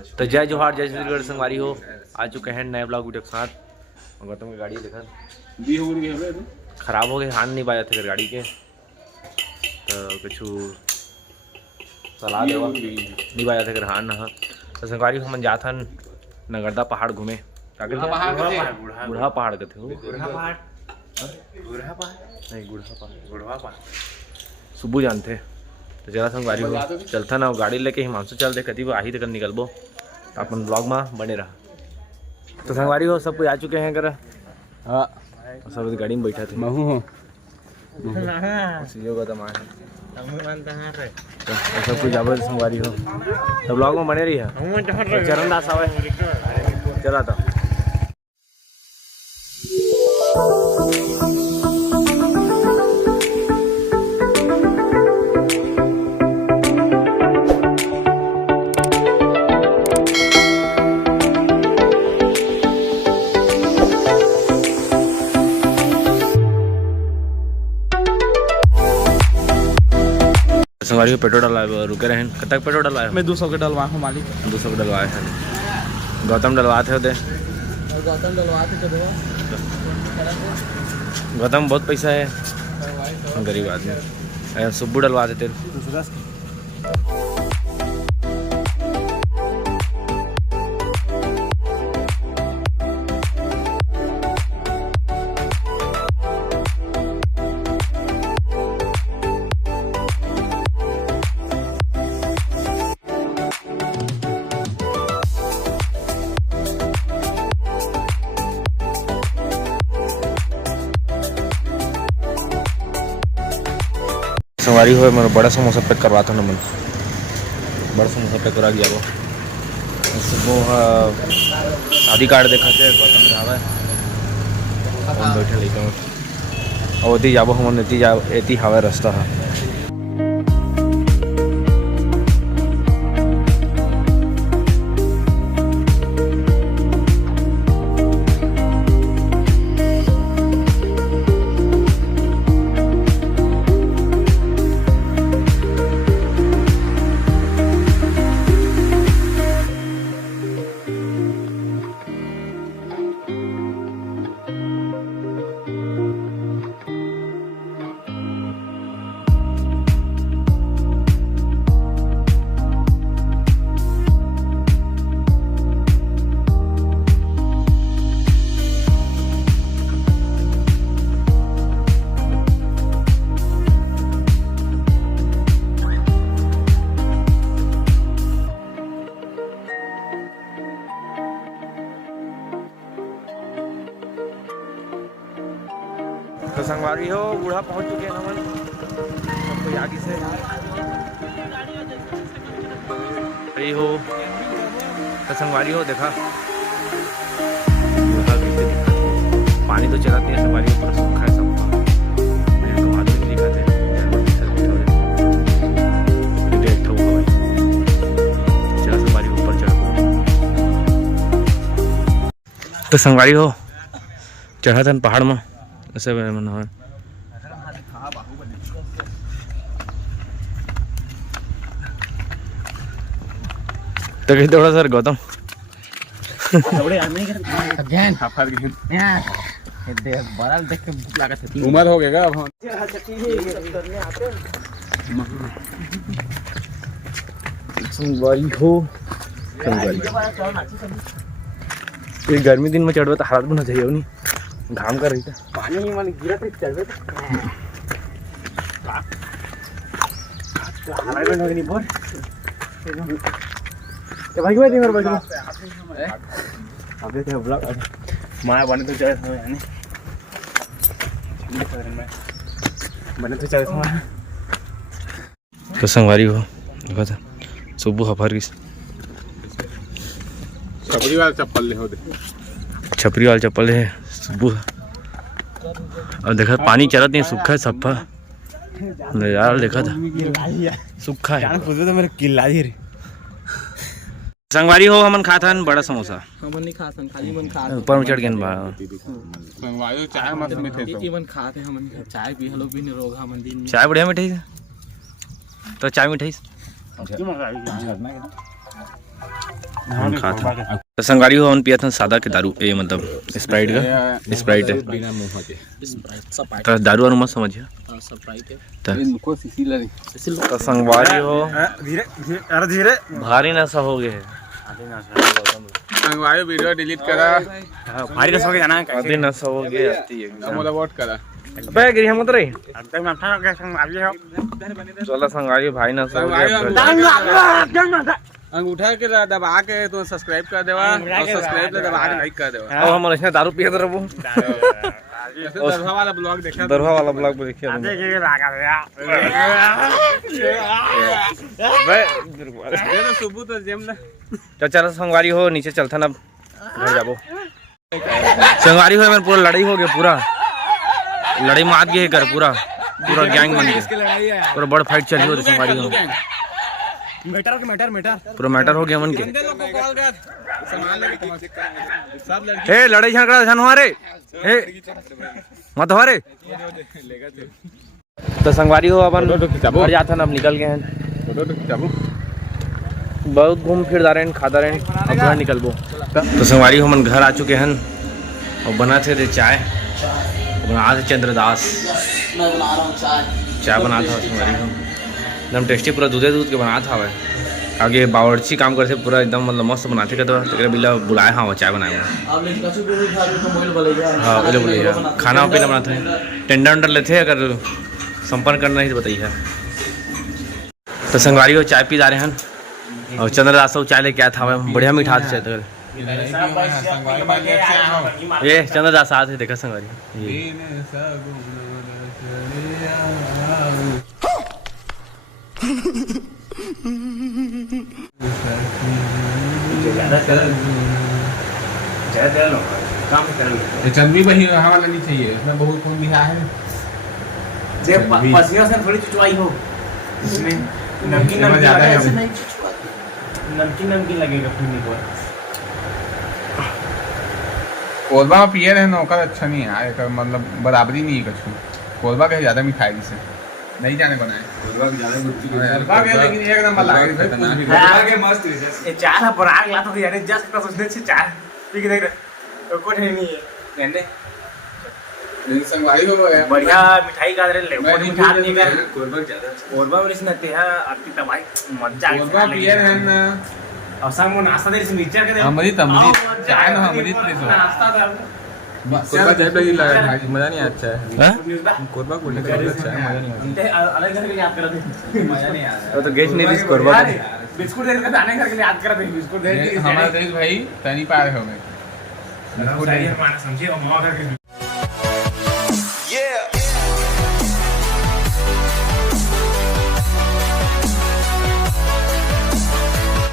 तो जय जोहार जय छत्तीसगढ़ संगवारी हो, आ चुके हैं नए ब्लॉग वीडियो के साथ। गौतम की गाड़ी देखा खराब हो गई, हाथ नहीं बाजा थे गाड़ी के, तो कुछ सलाह देवा नहीं बाजा थे हाथ ना। तो संगवारी हो मन जाथन नगरदा पहाड़ घूमे, बूढ़ा पहाड़ के थे सुबह जानते। तो जरा संगवारी हो चलता ना गाड़ी लेके हिमांशु चल दे कभी आही तक निकलबो अपन ब्लॉग में बने रहा। तो संगवारी हो सब कोई आ चुके हैं करा, हाँ सब गाड़ी में बैठा थे। महू हो तो सब कुछ जाबो संगवारी हो, तो ब्लॉग में बने रही है। चरण दास आवे चला था। संगवारी पेट्रोल डलवाए रुके रहे, कब तक पेट्रोल डलवाए? मैं 200 के डलवा हूँ मालिक, 200 के डलवाए हैं। गौतम डलवाए थे उधर, गौतम डलवा थे कब? गौतम बहुत पैसा है, गरीब आदमी। सुब्बू डलवा देते। संगवारी हो मैं बड़ा समोसा पैक करवाता ना, मन बड़ा समोसा पैक करा गया वो सुबह शादी कार्ड देखा थे। गौतम जावा हम बैठे लेके और एती जाबो हम एती हवा रास्ता है। तो संगवारी हो बूढ़ा पहुंच चुके हैं नमन, सबको आगे से रही हो। तो संगवारी हो देखा पानी तो चलाती है संगवारी, पूरा सूखा है सबका, आदमी नहीं दिखाते। चला संगवारी ऊपर चढ़। तो संगवारी हो चढ़ा था पहाड़ में ऐसे मन है। तो कहीं थोड़ा सर गौतम उम्र हो गया अब संगवारी हो। ये गर्मी दिन में चढ़वा तो हालत बना चाहिए नहीं, घाम कर रही था पानी मन गिरा थे चढ़वे तो भाई भाई मेरे बजो अबे ते ब्लॉग माया बने तो चढ़े समय यानी बने तो चढ़े समय। तो संगवारी हो देखा था सुबह हफर की छपरी वाला चप्पल ले हो दे, छपरी वाला चप्पल है सुबह। और देखा पानी चला नहीं, सूखा है सफा यार, देखा था सूखा है। तो मेरे किल्ला ही रे। संगवारी हो हमन खाथन बड़ा समोसा, हमन नहीं खाथन, खाली मन खाथन ऊपर में चढ़ गए संगवारी चाय मत में थे तो मन खाते हमन चाय पी हलो भी रोग हमन दिन चाय बढ़िया मिठाई तो चाय मिठाई हम खा था तो संगवारी हो हम पिया था सादा के दारू ये मतलब स्प्राइट का स्प्राइट है बिना मुंह के तो दारू और मत समझिए तो इनको सीसी लगी तो संगवारी हो धीरे अरे धीरे भारी नशा हो गया है संगवारी वीडियो डिलीट करा भारी रस हो गया जाना है भारी नशा हो गया मोला वोट करा अबे गिरी हम उतरे एकदम अच्छा हो गया संग मारिए हो चला संगवारी भाई नशा हो गया अंगूठा के दबा के तो सब्सक्राइब कर देवा और सब्सक्राइब ले दबा के लाइक कर देवा अब हम इसने दारू पिए तो वो दरभा वाला ब्लॉग देखा दरभा वाला ब्लॉग पे देखिए देखिए लगा गया ये तो सुबह तो जेम ना तो चल संगवारी हो नीचे चलता ना घर जाबो संगवारी हो मेरे पूरा लड़ाई हो गया पूरा लड़ाई मात गए कर पूरा पूरा गैंग बन गया पूरा बड़ फाइट चली हो संगवारी हो मीटर पूरा मैटर हो गया मन के लोग को कॉल कर सामान लेके सब लड़के हे लड़ाई झगड़ा झन हमारे हे मत हमारे तो संगवारी हो अपन घर जाता ना अब निकल गए हैं फोटो तो खिंचाबो बहुत घूम फिर जा रहे हैं खाता रहे हैं अब घर निकलबो तो संगवारी हो मन घर आ चुके हैं और बनाते थे चाय बना थे चंद्रदास चाय बना था संगवारी हो एकदम टेस्टी पूरा दूध के बना था भाई आगे बावर्ची काम करते पूरा एकदम मतलब मस्त बनाते का तो बिल्ला बुलाए हाँ चाय बनाए हाँ बोले बोले खाना पीना बनाते हैं टेंडर वेंडर लेते हैं अगर संपर्क करना ही तो बताइए तो संगवारी हो चाय पी जा रहे हैं और चंद्रदास चाय लेके आया था बढ़िया मीठा था चाय ये चंद्रदास आते देखा संगवारी चंदी बही हवा लगनी चाहिए इसमें बहुत खून बिहा है पसीना से थोड़ी चुचवाई हो इसमें नमकीन ज्यादा है नमकीन लगेगा पीने को कोलबा में पिए रहे नौकर अच्छा नहीं है एक मतलब बराबरी नहीं है कुछ कोलबा के ज्यादा मिठाई से नहीं जाने बनाए कोलबा के लेकिन एक नंबर लागे के मस्त ये चाय ना बराग ला तो यार जस्ट का सोचने से चाय पी के देख तो कुछ नहीं है कहने संगवारी हो गया बढ़िया मिठाई का दे ले वो मिठा नहीं कर कोलबा में इसने ते है आपकी दवाई मजा कोलबा पिए रहे ना और संग में नाश्ता दे इस मिक्सचर के दे अमृत चाय ना अमृत दे सो नाश्ता दे कोलबा चाय लगी लगा मजा नहीं अच्छा है हाँ कोलबा को लेकर अच्छा है मजा नहीं आता अलग करके याद करा दे मजा नहीं आ रहा वो तो गेस्ट नहीं दिस करवा बिस्कुट दे के आने करके याद करा दे बिस्कुट दे हमारा देश भाई तनी पार हो गए समझिए और मामा करके